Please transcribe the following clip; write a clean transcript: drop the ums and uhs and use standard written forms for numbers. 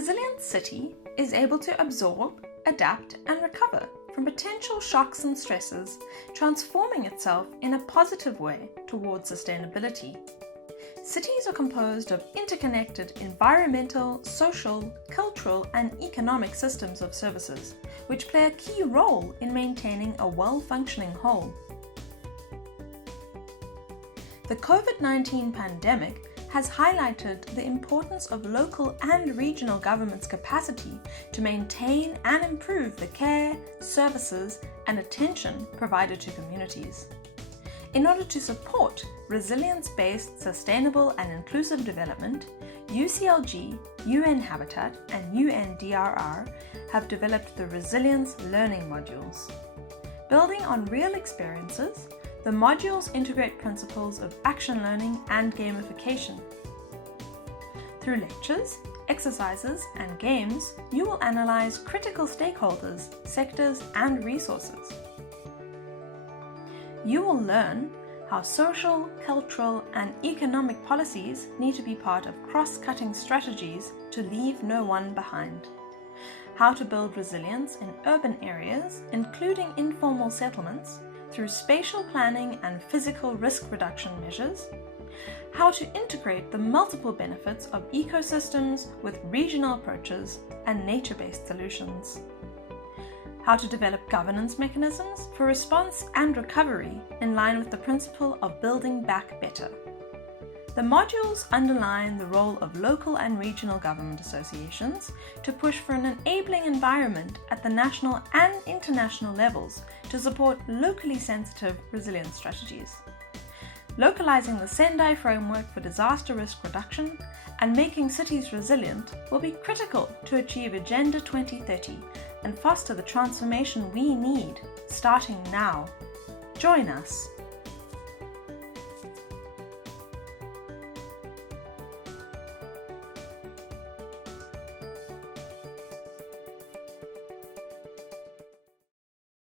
resilient city is able to absorb, adapt, and recover from potential shocks and stresses, transforming itself in a positive way towards sustainability. Cities are composed of interconnected environmental, social, cultural, and economic systems of services, which play a key role in maintaining a well-functioning whole. The COVID-19 pandemic has highlighted the importance of local and regional governments' capacity to maintain and improve the care, services, and attention provided to communities. In order to support resilience-based, sustainable, and inclusive development, UCLG, UN Habitat, and UNDRR have developed the Resilience Learning Modules. Building on real experiences, the modules integrate principles of action learning and gamification. Through lectures, exercises, and games, you will analyze critical stakeholders, sectors, and resources. You will learn how social, cultural, and economic policies need to be part of cross-cutting strategies to leave no one behind. How to build resilience in urban areas, including informal settlements, through spatial planning and physical risk reduction measures. How to integrate the multiple benefits of ecosystems with regional approaches and nature-based solutions. How to develop governance mechanisms for response and recovery in line with the principle of building back better. The modules underline the role of local and regional government associations to push for an enabling environment at the national and international levels to support locally sensitive resilience strategies. Localizing the SENDAI framework for disaster risk reduction and making cities resilient will be critical to achieve Agenda 2030 and foster the transformation we need, starting now. Join us.